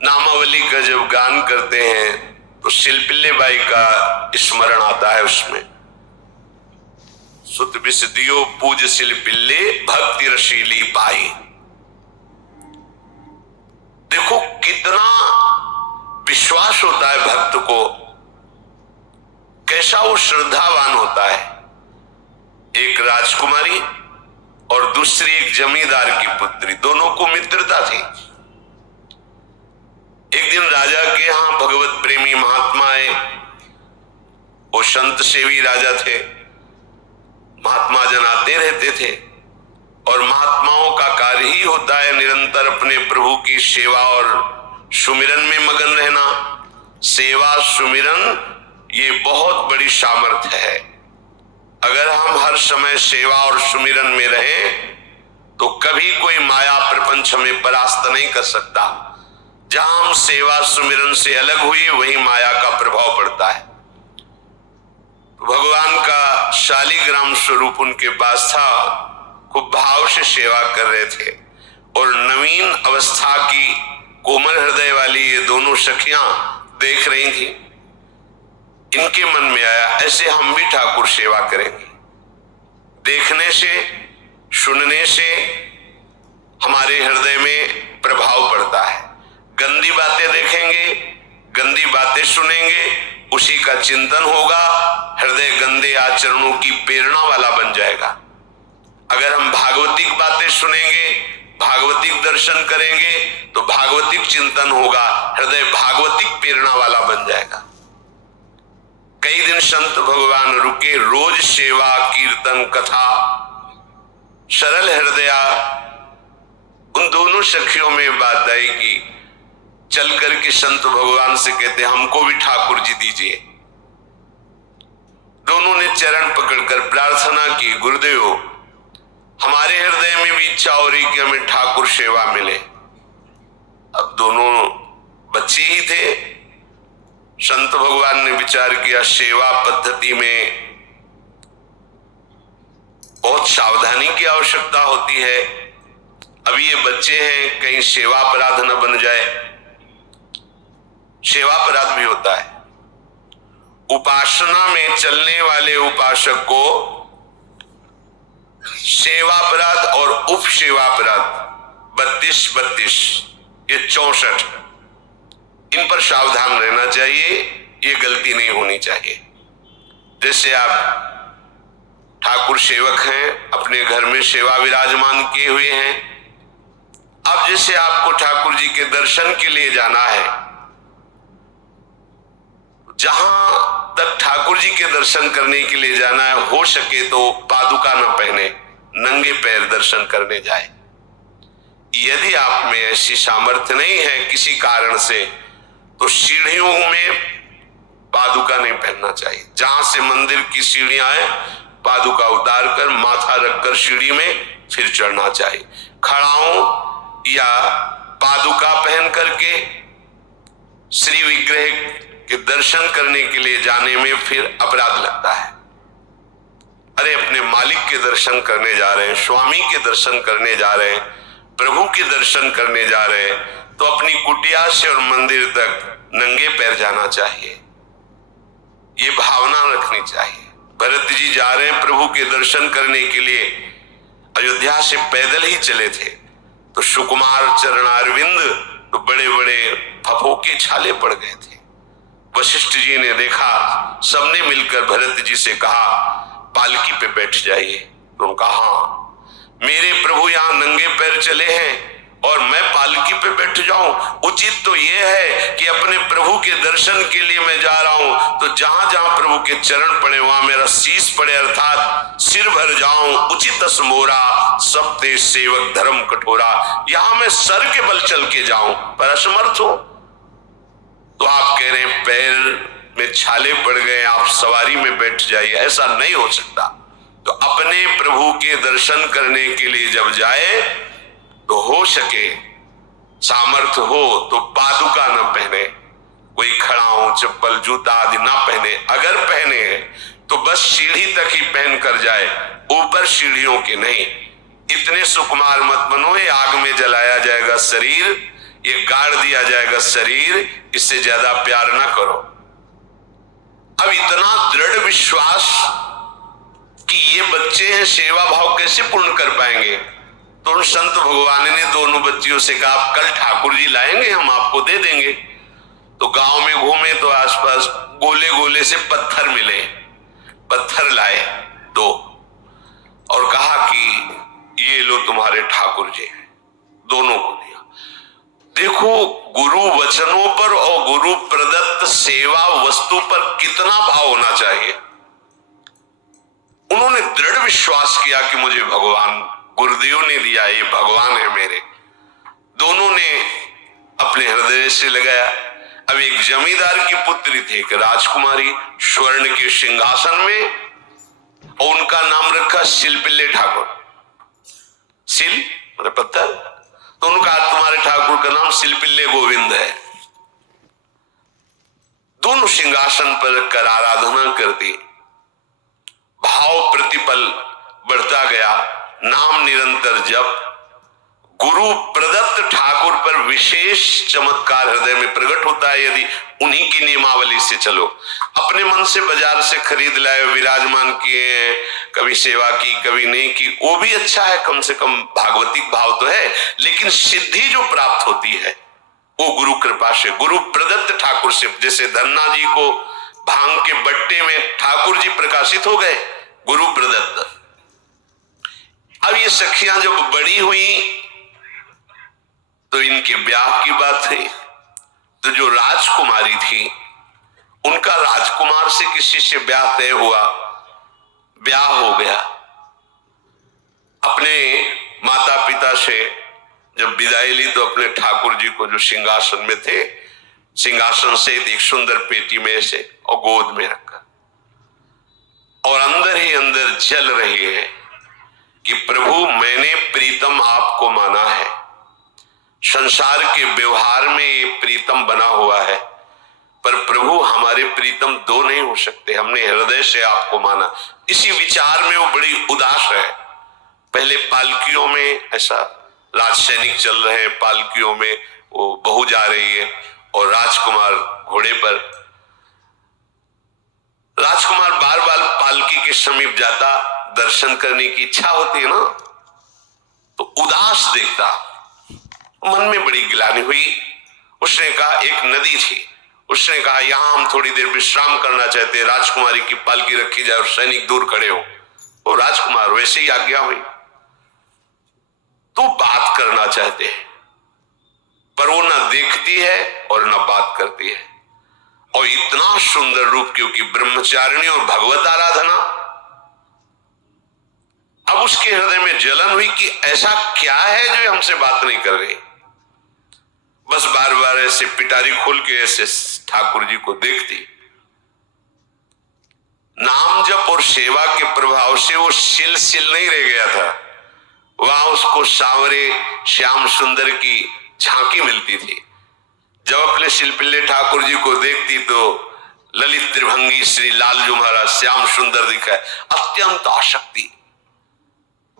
नामावली का जब गान करते हैं तो शिल्पिल्ले बाई का स्मरण आता है। उसमें सुत विसदियो पूज शिल्पिल्ले भक्ति रशीली बाई। देखो कितना विश्वास होता है भक्त को, कैसा वो श्रद्धावान होता है। एक राजकुमारी और दूसरी एक जमींदार की पुत्री, दोनों को मित्रता थी। एक दिन राजा के यहां भगवत प्रेमी महात्मा आए। वो संत सेवी राजा थे, महात्मा जन आते रहते थे और महात्माओं का कार्य ही होता है निरंतर अपने प्रभु की सेवा और सुमिरन में मगन रहना। सेवा सुमिरन ये बहुत बड़ी सामर्थ्य है। अगर हम हर समय सेवा और सुमिरन में रहें तो कभी कोई माया प्रपंच हमें परास्त नहीं कर सकता। जहां हम सेवा सुमिरन से अलग हुए वही माया का प्रभाव पड़ता है। भगवान का शालिग्राम स्वरूप उनके पास था, खूब भाव से सेवा कर रहे थे और नवीन अवस्था की कोमल हृदय वाली ये दोनों सखियां देख रही थी। इनके मन में आया ऐसे हम भी ठाकुर सेवा करेंगे। देखने से सुनने से हमारे हृदय में प्रभाव पड़ता है। गंदी बातें देखेंगे, गंदी बातें सुनेंगे, उसी का चिंतन होगा, हृदय गंदे आचरणों की प्रेरणा वाला बन जाएगा। अगर हम भागवतिक बातें सुनेंगे, भागवतिक दर्शन करेंगे तो भागवतिक चिंतन होगा, हृदय भागवतिक प्रेरणा वाला बन जाएगा। कई दिन संत भगवान रुके, रोज सेवा कीर्तन कथा, सरल हृदया। उन दोनों सखियों में बात आई कि चल करके संत भगवान से कहते हमको भी ठाकुर जी दीजिए। दोनों ने चरण पकड़कर प्रार्थना की, गुरुदेव हमारे हृदय में भी इच्छा हो रही कि हमें ठाकुर सेवा मिले। अब दोनों बच्चे ही थे। संत भगवान ने विचार किया सेवा पद्धति में बहुत सावधानी की आवश्यकता होती है। अभी ये बच्चे हैं, कहीं सेवा अपराध न बन जाए। सेवा अपराध भी होता है। उपासना में चलने वाले उपासक को सेवा अपराध और उप सेवा अपराध 32 ये 64, इन पर सावधान रहना चाहिए। ये गलती नहीं होनी चाहिए। जैसे आप ठाकुर सेवक हैं, अपने घर में सेवा विराजमान किए हुए हैं। अब जैसे आपको ठाकुर जी के दर्शन के लिए जाना है, जहां तक ठाकुर जी के दर्शन करने के लिए जाना है, हो सके तो पादुका न पहने, नंगे पैर दर्शन करने जाए। यदि आप में ऐसी सामर्थ्य नहीं है किसी कारण से, तो सीढ़ियों में पादुका नहीं पहनना चाहिए। जहां से मंदिर की सीढ़ियां हैं, पादुका उतार कर माथा रखकर सीढ़ी में फिर चढ़ना चाहिए। खड़ाओं या पादुका पहन करके श्री विग्रह के दर्शन करने के लिए जाने में फिर अपराध लगता है। अरे अपने मालिक के दर्शन करने जा रहे हैं, स्वामी के दर्शन करने जा रहे हैं, प्रभु के दर्शन करने जा रहे हैं, तो अपनी कुटिया से और मंदिर तक नंगे पैर जाना चाहिए। ये भावना रखनी चाहिए। भरत जी जा रहे हैं प्रभु के दर्शन करने के लिए, अयोध्या से पैदल ही चले थे, तो सुकुमार चरणारविंद तो बड़े बड़े फफोके छाले पड़ गए थे। वशिष्ठ जी ने देखा, सबने मिलकर भरत जी से कहा पालकी पे बैठ जाइए। तो उन्होंने कहा हाँ, मेरे प्रभु यहाँ नंगे पैर चले हैं और मैं पालकी पे बैठ जाऊं? उचित तो यह है कि अपने प्रभु के दर्शन के लिए मैं जा रहा हूं, तो जहां जहां प्रभु के चरण पड़े वहां मेरा शीश पड़े, अर्थात सिर भर जाऊं। उचित मोरा सब ते सेवक धर्म कठोरा, यहां मैं सर के बल चल के जाऊं पर असमर्थ हो। तो आप कह रहे हैं पैर में छाले पड़ गए, आप सवारी में बैठ जाइए, ऐसा नहीं हो सकता। तो अपने प्रभु के दर्शन करने के लिए जब जाए तो हो सके, सामर्थ्य हो तो पादुका न पहने, कोई खड़ाऊं चप्पल जूता आदि ना पहने। अगर पहने तो बस सीढ़ी तक ही पहन कर जाए, ऊपर सीढ़ियों के नहीं। इतने सुकुमार मत बनो, ये आग में जलाया जाएगा शरीर, ये गाड़ दिया जाएगा शरीर, इससे ज्यादा प्यार ना करो। अब इतना दृढ़ विश्वास कि ये बच्चे हैं, सेवा भाव कैसे पूर्ण कर पाएंगे? तो उन संत भगवान ने दोनों बच्चियों से कहा, आप कल ठाकुर जी लाएंगे, हम आपको दे देंगे। तो गांव में घूमे तो आसपास गोले गोले से पत्थर मिले, पत्थर लाए दो और कहा कि ये लो तुम्हारे ठाकुर जी। दोनों को दिया। देखो गुरु वचनों पर और गुरु प्रदत्त सेवा वस्तु पर कितना भाव होना चाहिए। उन्होंने दृढ़ विश्वास किया कि मुझे भगवान गुरुदेव ने दिया, ये भगवान है मेरे। दोनों ने अपने हृदय से लगाया। अब एक जमींदार की पुत्री थी, एक राजकुमारी, स्वर्ण के सिंहासन में, और उनका नाम रखा शिलपिल्ले ठाकुर। शिल मतलब पत्थर, तो उनका तुम्हारे ठाकुर का नाम शिलपिल्ले गोविंद है। दोनों सिंहासन पर रखकर आराधना करती, भाव प्रतिपल बढ़ता गया, नाम निरंतर जप। गुरु प्रदत्त ठाकुर पर विशेष चमत्कार हृदय में प्रकट होता है यदि उन्हीं की नियमावली से चलो। अपने मन से बाजार से खरीद लाए, विराजमान किए, कभी सेवा की कभी नहीं की, वो भी अच्छा है, कम से कम भागवतिक भाव तो है, लेकिन सिद्धि जो प्राप्त होती है वो गुरु कृपा से, गुरु प्रदत्त ठाकुर से। जैसे धन्ना जी को भांग के बट्टे में ठाकुर जी प्रकाशित हो गए, गुरु प्रदत्त। अब ये सखियां जब बड़ी हुई तो इनके ब्याह की बात है। तो जो राजकुमारी थी उनका राजकुमार से किसी से ब्याह तय हुआ, ब्याह हो गया। अपने माता पिता से जब विदाई ली तो अपने ठाकुर जी को जो सिंहासन में थे, सिंहासन से एक सुंदर पेटी में से और गोद में रखा, और अंदर ही अंदर जल रही है कि प्रभु मैंने प्रीतम आपको माना है, संसार के व्यवहार में ये प्रीतम बना हुआ है, पर प्रभु हमारे प्रीतम दो नहीं हो सकते, हमने हृदय से आपको माना। इसी विचार में वो बड़ी उदास है। पहले पालकियों में ऐसा राज सैनिक चल रहे हैं, पालकियों में वो बहू जा रही है और राजकुमार घोड़े पर। राजकुमार बार बार पालकी के समीप जाता, दर्शन करने की इच्छा होती है ना, तो उदास देखता, मन में बड़ी गिलानी हुई। उसने कहा, एक नदी थी, उसने कहा यहां हम थोड़ी देर विश्राम करना चाहते हैं, राजकुमारी की पालकी रखी जाए और सैनिक दूर खड़े हो। वो राजकुमार वैसे ही आज्ञा हुई। तो बात करना चाहते हैं पर वो ना देखती है और ना बात करती है, और इतना सुंदर रूप, क्योंकि ब्रह्मचारिणी और भगवत आराधना। अब उसके हृदय में जलन हुई कि ऐसा क्या है जो हमसे बात नहीं कर रही। बस बार बार ऐसे पिटारी खोल के ऐसे ठाकुर जी को देखती। नाम जप और सेवा के प्रभाव से वो सिल नहीं रह गया था, वहां उसको सांवरे श्याम सुंदर की झांकी मिलती थी। जब अपने शिलपिल्ले ठाकुर जी को देखती तो ललित त्रिभंगी श्री लालजू महाराज श्याम सुंदर दिखाए, अत्यंत आसक्ति।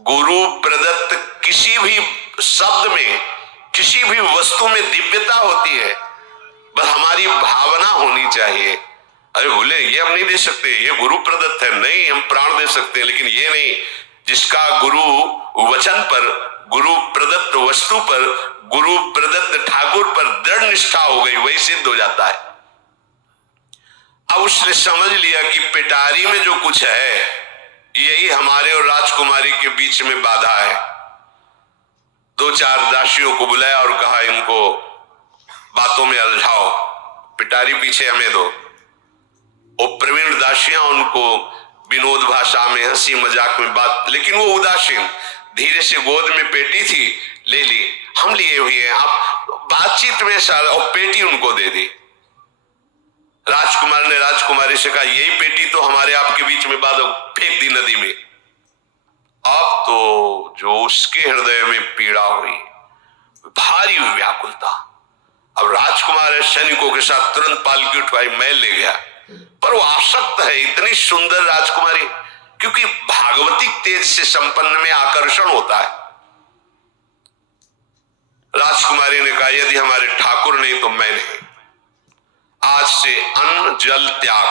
गुरु प्रदत्त किसी भी शब्द में, किसी भी वस्तु में दिव्यता होती है, बस हमारी भावना होनी चाहिए। अरे बोले ये हम नहीं दे सकते, ये गुरु प्रदत्त है, नहीं हम प्राण दे सकते हैं, लेकिन ये नहीं। जिसका गुरु वचन पर, गुरु प्रदत्त वस्तु पर, गुरु प्रदत्त ठाकुर पर दृढ़ निष्ठा हो गई, वही सिद्ध हो जाता है। अब उसने समझ लिया कि पिटारी में जो कुछ है यही हमारे और राजकुमारी के बीच में बाधा है। दो चार दासियों को बुलाया और कहा इनको बातों में उलझाओ, पिटारी पीछे हमें दो। और प्रवीण दासियां उनको विनोद भाषा में, हंसी मजाक में बात, लेकिन वो उदासीन, धीरे से गोद में पेटी थी, ले ली, हम लिए हुए हैं, आप बातचीत में सारा, और पेटी उनको दे दी। राजकुमार ने राजकुमारी से कहा यही पेटी तो हमारे आपके बीच में बात, फेंक दी नदी में। अब तो जो उसके हृदय में पीड़ा हुई, भारी व्याकुलता। अब राजकुमार सैनिकों के साथ तुरंत पालकी उठवाई, महल ले गया, पर वो आसक्त है, इतनी सुंदर राजकुमारी, क्योंकि भागवतिक तेज से संपन्न में आकर्षण होता है। राजकुमारी ने कहा, यदि हमारे ठाकुर नहीं तो मैं नहीं। आज से अन्न जल त्याग,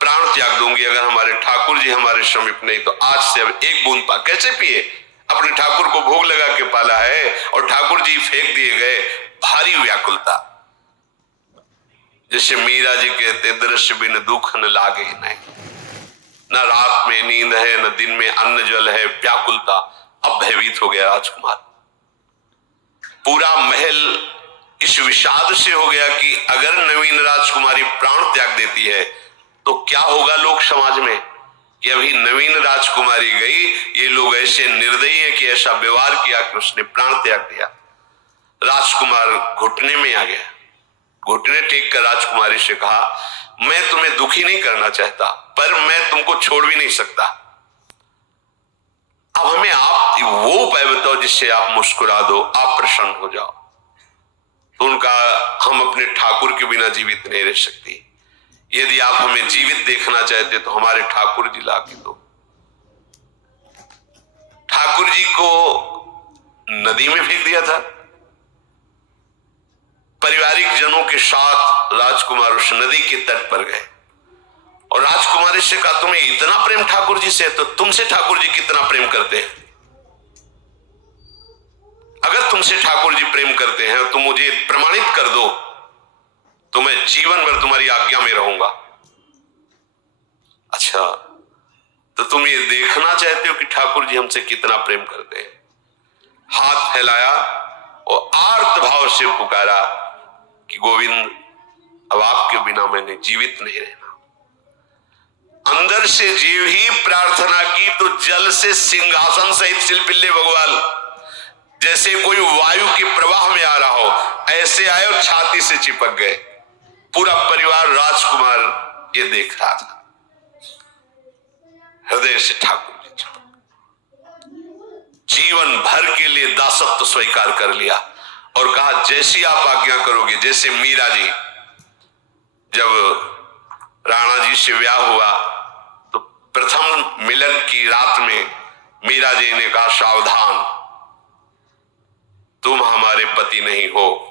प्राण त्याग दूंगी अगर हमारे ठाकुर जी हमारे समीप नहीं तो। आज से अब एक बूंद पा कैसे पिए? अपने ठाकुर को भोग लगा के पाला है और ठाकुर जी फेंक दिए गए। भारी व्याकुलता, जैसे मीरा जी कहते, दृश्य बिन दुख न लागे नहीं, न रात में नींद है न दिन में अन्न जल है, व्याकुलता। अब भयभीत हो गया राजकुमार। पूरा महल इस विषाद से हो गया कि अगर नवीन राजकुमारी प्राण त्याग देती है तो क्या होगा लोक समाज में, कि अभी नवीन राजकुमारी गई, ये लोग ऐसे निर्दयी हैं कि ऐसा व्यवहार किया कि उसने प्राण त्याग दिया। राजकुमार घुटने में आ गया, घुटने टेक कर राजकुमारी से कहा, मैं तुम्हें दुखी नहीं करना चाहता पर मैं तुमको छोड़ भी नहीं सकता। अब हमें आप वो उपाय बताओ जिससे आप मुस्कुरा दो, आप प्रसन्न हो जाओ। तो उनका, हम अपने ठाकुर के बिना जीवित नहीं रह सकती। यदि आप हमें जीवित देखना चाहते तो हमारे ठाकुर जी ला के दो। ठाकुर जी को नदी में फेंक दिया था। पारिवारिक जनों के साथ राजकुमार उस नदी के तट पर गए और राजकुमारी से कहा, तुम्हें इतना प्रेम ठाकुर जी से, तो तुमसे ठाकुर जी कितना प्रेम करते हैं? अगर तुमसे ठाकुर जी प्रेम करते हैं तो मुझे प्रमाणित कर दो, तो मैं जीवन भर तुम्हारी आज्ञा में रहूंगा। अच्छा, तो तुम ये देखना चाहते हो कि ठाकुर जी हमसे कितना प्रेम करते हैं? हाथ फैलाया और आर्त भाव से पुकारा कि गोविंद, अब आपके बिना मैंने जीवित नहीं रहना। अंदर से जीव ही प्रार्थना की तो जल से सिंहासन सहित शिल्पिल्ले भगवान, जैसे कोई वायु के प्रवाह में आ रहा हो, ऐसे आए और छाती से चिपक गए। पूरा परिवार राजकुमार ये देख रहा था। हृदय से ठाकुर जी जीवन भर के लिए दासत्व स्वीकार कर लिया और कहा, जैसी आप आज्ञा करोगे। जैसे मीरा जी, जब राणा जी से ब्याह हुआ तो प्रथम मिलन की रात में मीरा जी ने कहा, सावधान, तुम हमारे पति नहीं हो,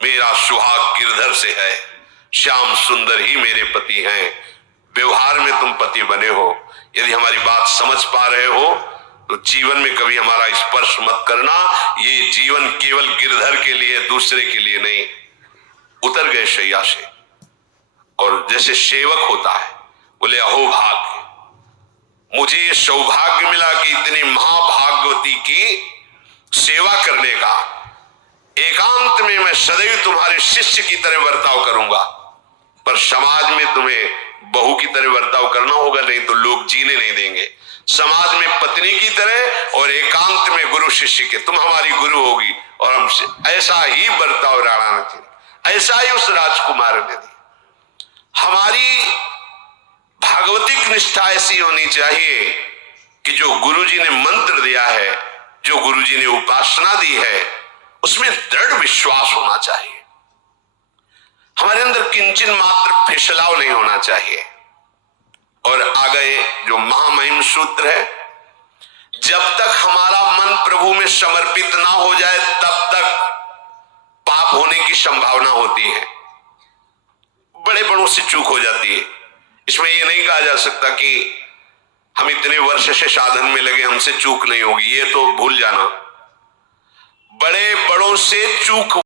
मेरा सुहाग गिरधर से है, श्याम सुंदर ही मेरे पति हैं। व्यवहार में तुम पति बने हो, यदि हमारी बात समझ पा रहे हो तो जीवन में कभी हमारा स्पर्श मत करना। ये जीवन केवल गिरधर के लिए, दूसरे के लिए नहीं। उतर गए शैया से और जैसे सेवक होता है, बोले, अहो भाग्य, मुझे ये सौभाग्य मिला कि इतनी महाभागवती की सेवा करने का। एकांत में मैं सदैव तुम्हारे शिष्य की तरह बर्ताव करूंगा, पर समाज में तुम्हें बहू की तरह बर्ताव करना होगा, नहीं तो लोग जीने नहीं देंगे। समाज में पत्नी की तरह और एकांत में गुरु शिष्य के। तुम हमारी गुरु होगी और हमसे ऐसा ही बर्ताव राणा ने किया, ऐसा ही उस राजकुमार ने दिया। हमारी भागवतिक निष्ठा ऐसी होनी चाहिए कि जो गुरुजी ने मंत्र दिया है, जो गुरुजी ने उपासना दी है, उसमें दृढ़ विश्वास होना चाहिए। हमारे अंदर किंचन मात्र फिसलाव नहीं होना चाहिए। और आगे जो महामहिम सूत्र है, जब तक हमारा मन प्रभु में समर्पित ना हो जाए तब तक पाप होने की संभावना होती है। बड़े बड़ों से चूक हो जाती है। इसमें यह नहीं कहा जा सकता कि हम इतने वर्ष से साधन में लगे, हमसे चूक नहीं होगी, ये तो भूल जाना। बड़े बड़ों से चूक